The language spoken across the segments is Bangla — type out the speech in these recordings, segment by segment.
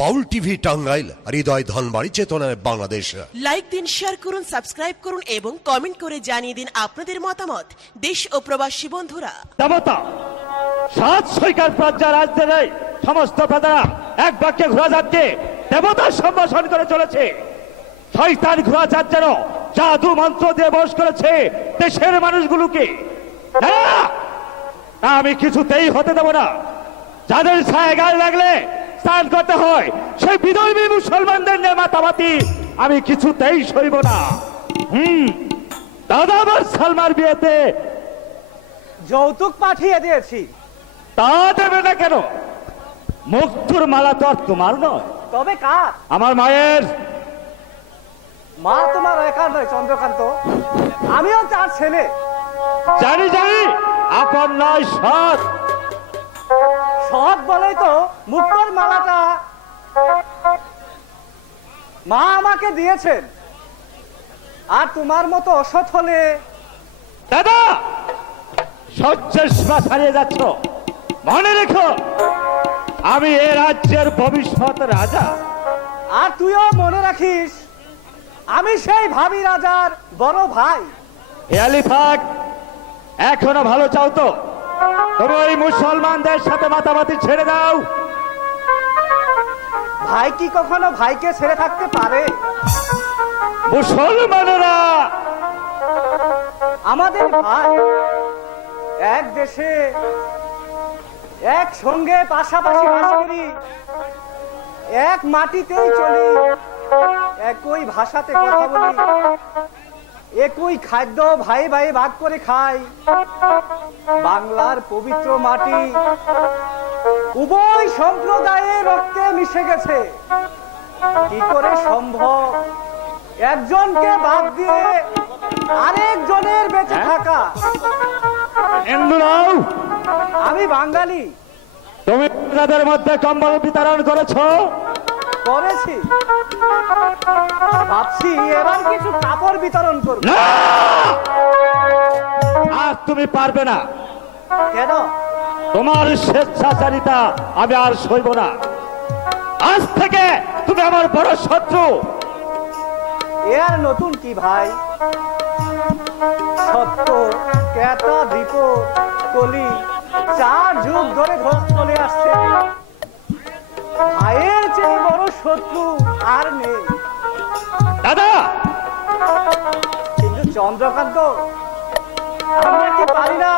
বাউল টিভি টাঙ্গাইল হৃদয় ধনবাড়ি চেতনায় বাংলাদেশ। লাইক দিন শেয়ার করুন সাবস্ক্রাইব করুন এবং কমেন্ট করে জানিয়ে দিন আপনাদের মতামত। দেশ ও প্রবাসী বন্ধুরা। দেবতা সাত সৈকার প্রজ্ঞা রাজ্যের সমস্ত প্রজারা এক বাক্যে ঘোড়াজাতকে দেবতার সম্ভাষণ করে চলেছে। শয়তান ঘোড়াজাত যেন জাদু মন্ত্র দিয়ে বস করেছে দেশের মানুষগুলোকে! আমি কিছুতেই হতে দেব না। যাদের ছায় গায়ে লাগলে স্নান করতে হয়। সেই বিধর্মী মুসলমানদের নিয়ে মাতামাতি। আমি কিছুতেই সইব না। হুম দাদা আমার সালমার বিয়েতে যৌতুক পাঠিয়ে দিয়েছি। তা দেবে না কেন? মুক্তুর মালা তো আর তোমার নয়। তবে কার? আমার মায়ের। মা তোমার একার নয় চন্দ্রকান্ত। আমিও তার ছেলে। জানি জানি আপন নয় সৎ। সৎ বলেই তো মুক্তর মালাটা মা আমাকে দিয়েছেন। আর তোমার মতো অসৎ হলে দাদা সহ্যের সীমা ছাড়িয়ে যাচ্ছ। মনে রেখো আমি এ রাজ্যের ভবিষ্যৎ রাজা। আর তুইও মনে রাখিস আমি সেই ভাবি রাজার বড় ভাই। এয়ালি এখনও ভালো চাও তো? তুমি ওই মুসলমানদের সাথে মাতামাতি ছেড়ে দাও। ভাই কি কখনো ভাইকে ছেড়ে থাকতে পারে? মুসলমানেরা! আমাদের ভাই এক দেশে এক সঙ্গে পাশাপাশি বাস করি এক মাটিতেই চলি একই ভাষাতে কথা বলি। একই খাদ্য ভাই ভাই ভাগ করে খাই। বাংলার পবিত্র মাটি উভয় সম্প্রদায়ের রক্তে মিশে গেছে। কি করে সম্ভব? একজনকে বাদ দিয়ে আরেকজনের বেঁচে হ্যাঁ? থাকা। আমি বাঙালি। তুমি তাদের মধ্যে কম্বল বিতরণ করেছ? করেছি। ভাবছি এবার কিছু কাপড় বিতরণ করব। আর তুমি পারবে না। কেন? তোমার স্বেচ্ছাচারিতা আমি আর সইব না। আজ থেকে তুমি আমার বড় শত্রু। এ আর নতুন কি ভাই? সত্য কেতা দীপ কলি চার যুগ ধরে ঘোষ চলে আসছে। শত্রু আর নেই। দাদা! কিন্তু চন্দ্রকান্ত আমরা কি পারি না?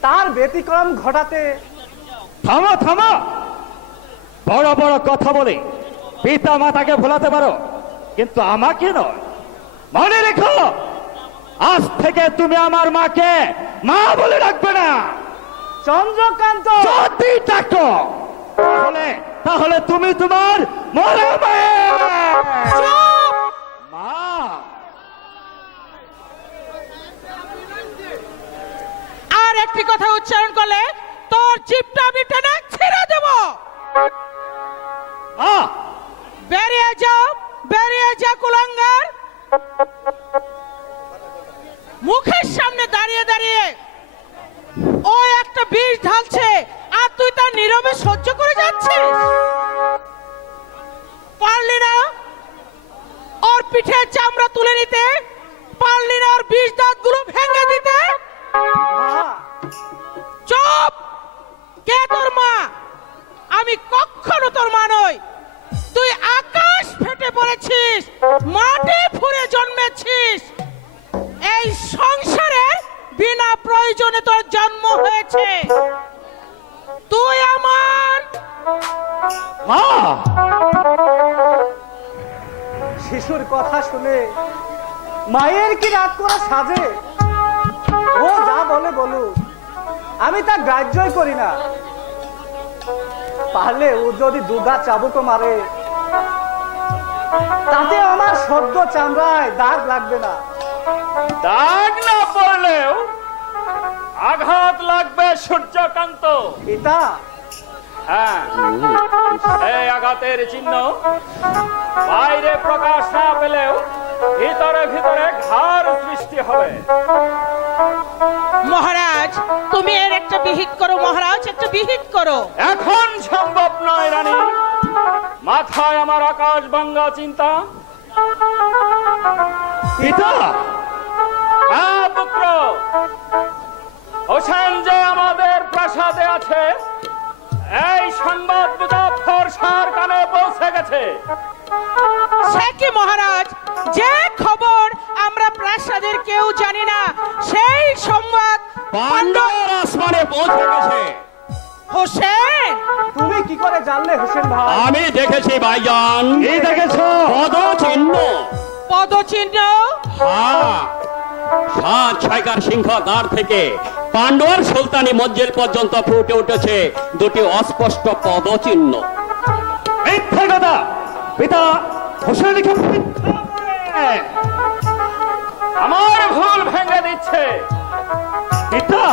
তার ব্যতিক্রম ঘটাতে থামো থামো! বড় বড় কথা বলে। পিতা মাতাকে ভোলাতে পারো কিন্তু আমাকে নয়। মনে রেখো আজ থেকে তুমি আমার মাকে মা বলে রাখবে না। চন্দ্রকান্ত! যদি ডাকো তাহলে তাহলে তুমি তোমার মরা মা! আর একটি কথা উচ্চারণ করলে তোর চিপটা আমি টেনে ছেড়ে দেব! মা! বেরিয়ে যাও বেরিয়ে যা কুলাঙ্গার! মুখের সামনে দাঁড়িয়ে দাঁড়িয়ে ও একটা বিষ ঢালছে, আর তুই তার নীরবে সহ্য করে যাচ্ছিস? পারলি না ওর পিঠে চামড়া তুলে নিতে? পারলি না ওর বিষ দাঁতগুলো ভেঙে দিতে? চুপ! কে তোর মা? আমি কখনো তোর মা নই। তুই আকাশ ফেটে পড়েছিস, মাটি ফুঁড়ে জন্মেছিস। এই সংসারে বিনা প্রয়োজনে তোর জন্ম হয়েছে। তুই আমার মা! শিশুর কথা শুনে মায়ের কি রাগ করা সাজে? ও যা বলে বলুক আমি তা গ্রাহ্যই করি না। পারলে ও যদি দুগা চাবুকো মারে তাতে আমার সদ্য চামড়ায় দাগ লাগবে না। দাগ না পড়লেও আঘাত লাগবে সূর্যকান্ত। পিতা। হ্যাঁ। এই আঘাতের চিহ্ন বাইরে প্রকাশ না পেলেও ভিতরে ভিতরে ঘাড় সৃষ্টি হবে। মহারাজ তুমি এর একটা বিহিত করো। মহারাজ একটা বিহিত করো। এখন সম্ভব নয় রানী। মাথায় আমার আকাশ ভাঙ্গা চিন্তা। পিতা। হ্যাঁ পুত্র। হোসেন যে আমাদের প্রাসাদে আছে এই সংবাদ মুজাফর শাহর কানে পৌঁছে গেছে। সে কি মহারাজ? যে খবর আমরা প্রাসাদের কেউ জানি না সেই সংবাদ পাণ্ডবের আসমানে পৌঁছে গেছে। হোসেন! তুমি কি করে জানলে হোসেন ভাই? আমি দেখেছি ভাইজান। কি দেখেছ? পদ চিহ্ন পদচিহ্ন? হ্যাঁ। সাত ছয়কার সিংহ দ্বার থেকে পাণ্ডর সুলতানি মঞ্জিল পর্যন্ত ফুটে উঠেছে দুটি অস্পষ্ট পদ চিহ্ন মিথ্যে কথা পিতা আমার ভুল ভেঙে দিচ্ছে। পিতা,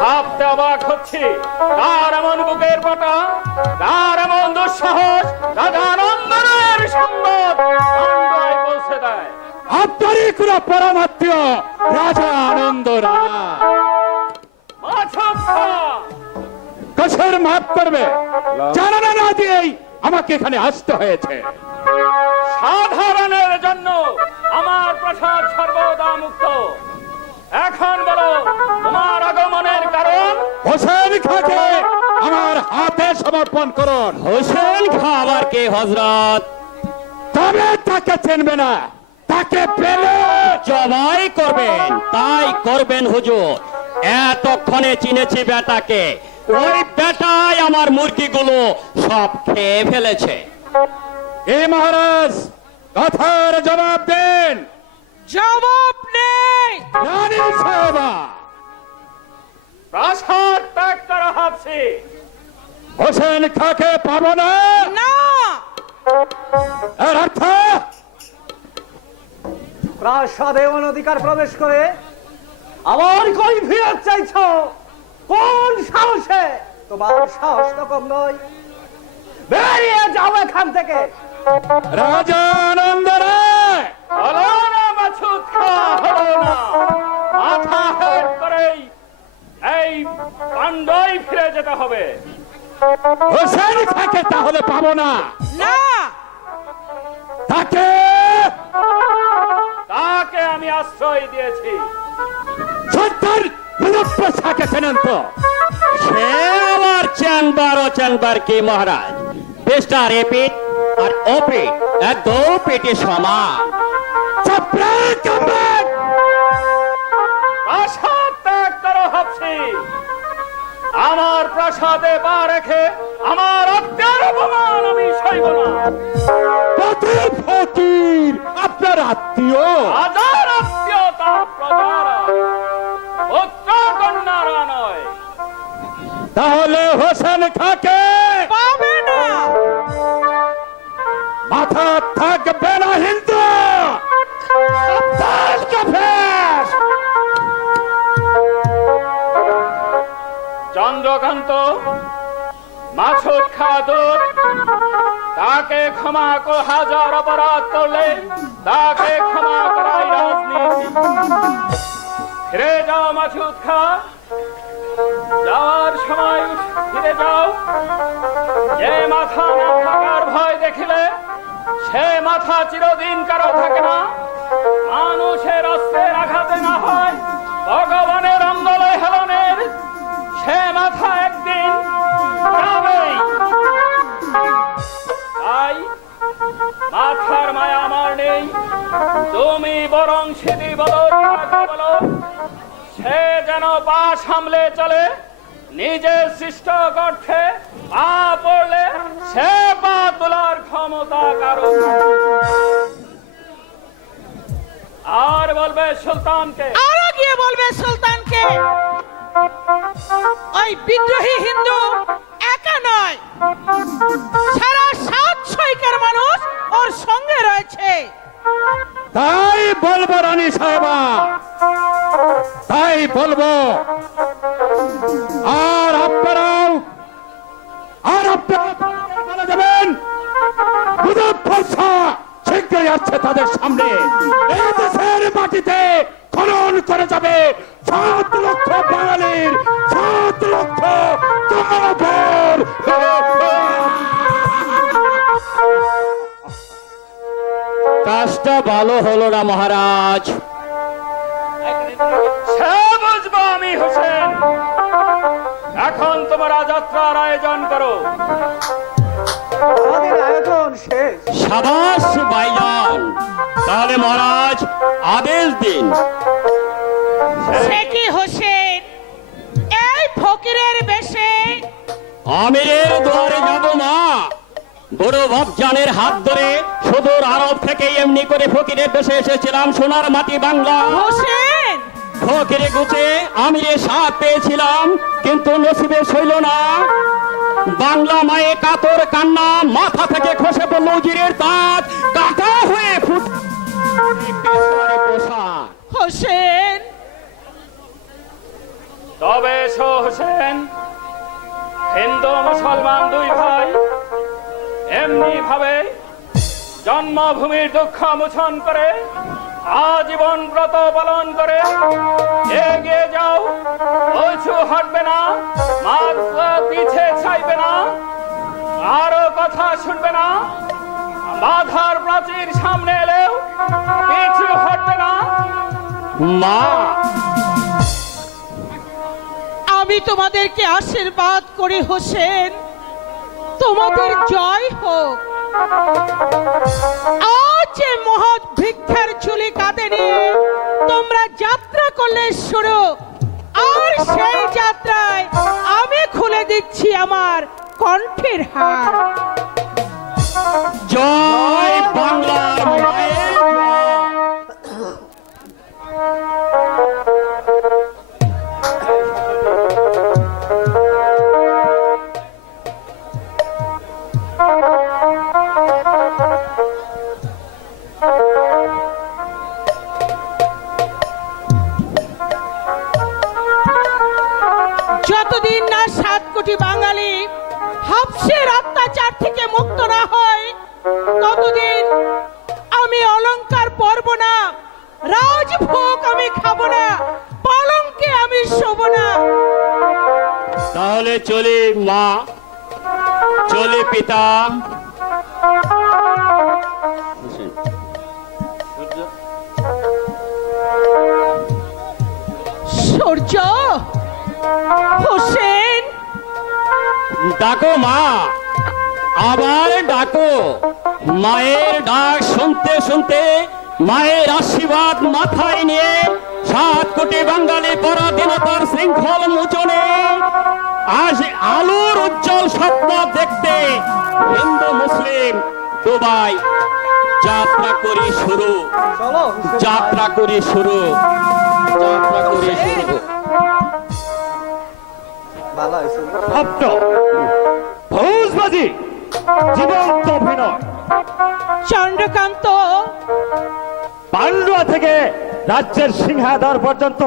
ভাবতে অবাক হচ্ছি। কার এমন বুকের পাটা? কার এমন দুঃসাহস? রাজা আনন্দনের সংবাদ পৌঁছে দেয়। আপনারই কোনো পরমাত্মীয় রাজা আনন্দ মাছক্ষা কসের মাফ করবে। জানানা না দিয়েই আমাকে এখানে আসতে হয়েছে। সাধারণের জন্য আমার প্রসাদ সর্বদা মুক্ত। এখন বলো তোমার আগমনের কারণ? হোসেন খাকে আমার হাতে সমর্পণ করুন। হোসেন খা আবার কে হজরত তবে তাকে চিনবে না। তাকে পেলে। জবাই করবেন তাই করবেন হুজুর। এতক্ষণে চিনেছি বেটাকে। ওই বেটাই আমার মুরগিগুলো সব খেয়ে ফেলেছে। এই মহারাজ কথার জবাব দেন। জবাব নেই। রানী সাহেবা। প্রাসাদ ত্যাগ করা ভাবছি হোসেন খাকে পাবো না? না। এর অর্থ প্রাসাদে অনধিকার প্রবেশ করে আমার কই ফিরত চাইছো? কোন সাহসে? তোমার সাহস তো কম নয়। বেরিয়ে যাও এখান থেকে। রাজা আনন্দ রায় হলো না মাছুদ খা হলো না মাথা হেট করেই এই পাণ্ডই ফিরে যেতে হবে। হোসেন তাহলে পাবো না। না। তাকে আশ্রয় দিয়েছি। মুজফর শাহকে চেনেন সে আমার চেনবার ও চেনবার কি মহারাজ? পেস্টার এপিট আর ওপিট এক দো পেটে সমান। কামড় ত্যাগ করো ভাবছি আমার প্রাসাদে পা রেখে আমার আত্মার অপমান আমি সইব না। আপনার আত্মীয়। রাজার তাহলে হোসেন খাকে পাবে না। মাথা থাকবে না হিন্দু। চন্দ্রকান্ত মাছুদ খাদুর তাকে ক্ষমা কর হাজার অপরাধ করলে তাকে ক্ষমা করাই রাজনীতি। ফিরে যাও মাছুদ খা। যাওয়ার সময় ফিরে যাও, যে মাথা না থাকার ভয় দেখিলে, সে মাথা চিরদিন কারও থাকে না। মানুষের অস্ত্রের আঘাতে না হয়, ভগবানের অঙ্গলে হেলনের, সে মাথা একদিন যাবেই তাই মাথার মায়া আমার নেই, তুমি বরং সেদি বলো বলো সে যেন পা সামলে চলে নিজের সৃষ্ট গর্থে পা পড়লে সে পা তোলার ক্ষমতা কারও আর বলবে সুলতানকে। আরও গিয়ে বলবে সুলতানকে ওই বিদ্রোহী হিন্দু একা নয় সারা সাত ছয়কার মানুষ ওর সঙ্গে রয়েছে। তাই বলব রানী সাহেবা তাই বলব, আর আপনারাও, আর আপনারা যাবেন। শীঘ্রই আসছে তাদের সামনে। এই দেশের মাটিতে খনন করে যাবে সাত লক্ষ বাঙালি মাতৃত্ব তোমার কাজটা ভালো হলো না মহারাজ। সে বুঝব আমি হোসেন। এখন তোমরা যাত্রার আয়োজন করো। আয়োজন শেষ। সাবাস ভাইজান তাহলে মহারাজ আদেশ দিন। সে কি হোসেন? এই ফকিরের বেশে। আমিরের দুয়ারে যাব মা বড় বাপজানের হাত ধরে সুদূর আরব থেকে এমনি করে ফকিরের দেশে এসেছিলাম সোনার মাটি বাংলা। হোসেন! ফকিরে গুছে আমিরে সাপ পেয়েছিলাম কিন্তু নসিবে সইল না। বাংলা মায়ে কাতর কান্না মাথা থেকে খসে পড়ল উজিরের তাঁত কাটা হয়ে ফুট হোসেন। তবে হোসেন হিন্দু মুসলমান দুই ভাই এমনি ভাবে জন্মভূমির দুঃখ মোচন করে আজীবন ব্রত পালন করে এগিয়ে যাও। উঁচু হাঁটবে না? পিছে ছাইবে না? আরও কথা শুনবে না? বাধার প্রাচীর সামনে এলেও পিছু হটবে না? মা! আমি তোমাদেরকে আশীর্বাদ করি হোসেন। তোমাদের জয় হোক। আজ যে মহৎ ভিক্ষার চুলি কাঁধে নিয়ে তোমরা যাত্রা করলে শুরু আর সেই যাত্রায় আমি খুলে দিচ্ছি আমার কণ্ঠের হার। জয় বাংলার চলে পিতা। সূর্য! হোসেন! ডাকো মা। আবার ডাকো। মায়ের ডাক শুনতে শুনতে মায়ের আশীর্বাদ মাথায় নিয়ে সাত কোটি বাঙালি পরাধীনতার শৃঙ্খল মোচনে আজ আলোর উজ্জ্বল স্বপ্ন দেখতে হিন্দু মুসলিম দুবাই যাত্রা করি শুরু। যাত্রা করি শুরু। যাত্রা করি শুরু। ভালো হয়েছে জীবন্ত অভিনয়। চন্দ্রকান্ত। পান্ডুয়া থেকে রাজ্যের সিংহাদর পর্যন্ত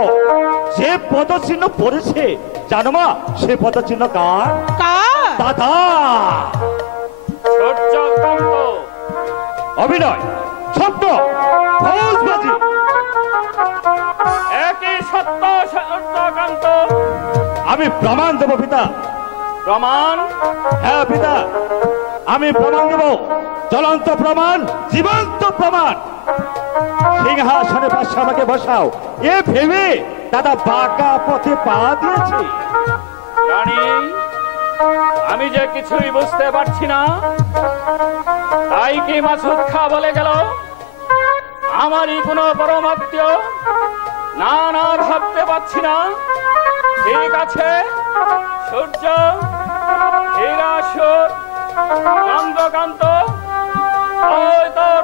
যে পদচিহ্ন পড়েছে জানো মা সে পদচিহ্ন কার? কার? দাদা! অভিনয় শব্দ ভৌজবাজি একই সত্য আমি প্রমাণ দেব পিতা। প্রমাণ? হ্যাঁ পিতা। আমি প্রমাণ দেব। চলন্ত প্রমাণ জীবন্ত প্রমাণ। সিংহাসনে পাশে আমাকে বসাও। এ ভেবে দাদা বাঁকা পথে পা দিয়েছে। আমি যে কিছুই বুঝতে পারছি না, তাই কি মাসুদ খা বলে গেল? আমারই কোনো পরমাত্মীয় না না ভাবতে পারছি না। ঠিক আছে, সূর্য হীরাসুর চন্দ্রকান্ত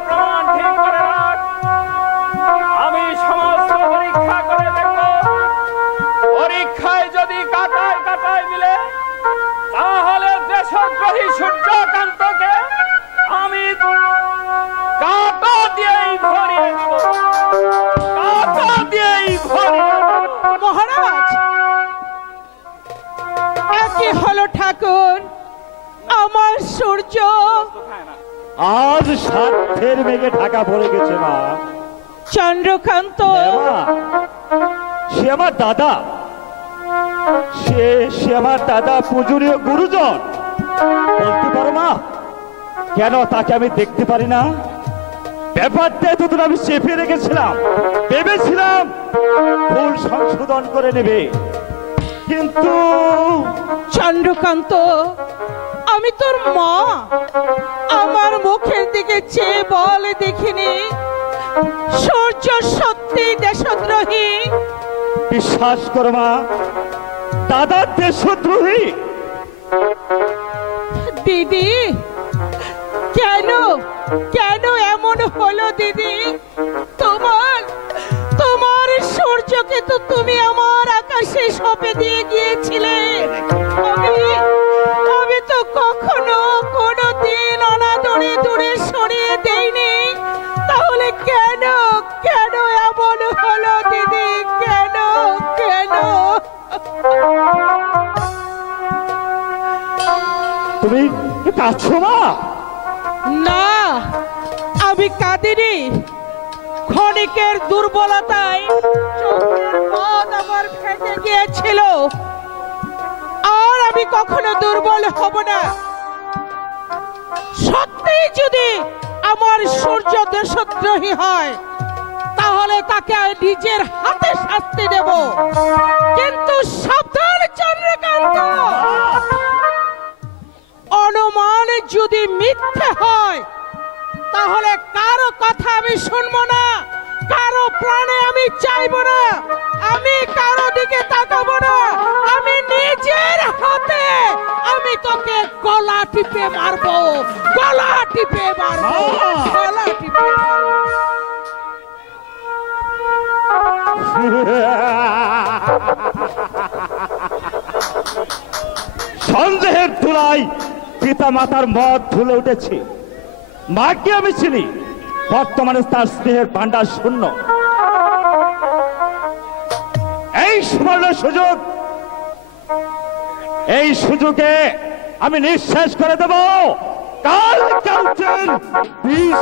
প্রমাণ ঠিক দেশদ্রোহী সূর্যকান্তকে আমি কাটা দিয়েই ভরিয়ে দেব দিয়েই ভরিয়ে মহারাজ একই হলো ঠাকুর আমার সূর্য। আজ স্বার্থের মেঘে ঢাকা পড়ে গেছে মা। চন্দ্রকান্ত। সে আমার দাদা। সে সে আমার দাদা পূজনীয় গুরুজন। বলতে পারো মা কেন তাকে আমি দেখতে পারি না? ব্যাপারটা এতদিন আমি চেপে রেখেছিলাম ভেবেছিলাম ভুল সংশোধন করে নেবে। কিন্তু চন্দ্রকান্ত আমি তোর মা। আমার মুখের দিকে চেয়ে বল দেখিনি। সূর্য সত্যি দেশদ্রোহী। বিশ্বাস করো মা দাদার দেশদ্রোহী। দিদি। কেন? কেন এমন হলো দিদি? তোমার তোমার সূর্যকে তো তুমি আমার আকাশে সপে দিয়ে গিয়েছিলে। আমি তো কখনো কাছো মা? না, আমি কাঁদিনি। ক্ষণিকের দুর্বলতায় চোখের আমার ফেটে গিয়েছিল। আর আমি কখনো দুর্বল হব না। সত্যি যদি আমার সূর্য দেশদ্রোহী হয়, তাহলে তাকে নিজের হাতে শাস্তি দেব। কিন্তু সাবধান চন্দ্রকান্ত! অনুমান যদি মিথ্যে হয়, তাহলে কারও কথা আমি শুনব না, কারও প্রাণে আমি চাইব না, আমি কারও দিকে তাকাবো না, আমি নিজের হাতে আমি তোকে গলা টিপে মারবো, গলা টিপে মারবো, গলা টিপে সন্দেহের ধুলাই পিতা মাতার মত ধুলে উঠেছে। মাকে আমি চিনি বর্তমানে তার স্নেহের ভান্ডার শূন্য। এই সুবর্ণ সুযোগ, এই সুযোগে আমি নিঃশ্বাস করে দেব। কাল ক্যাপ্টেন বিষ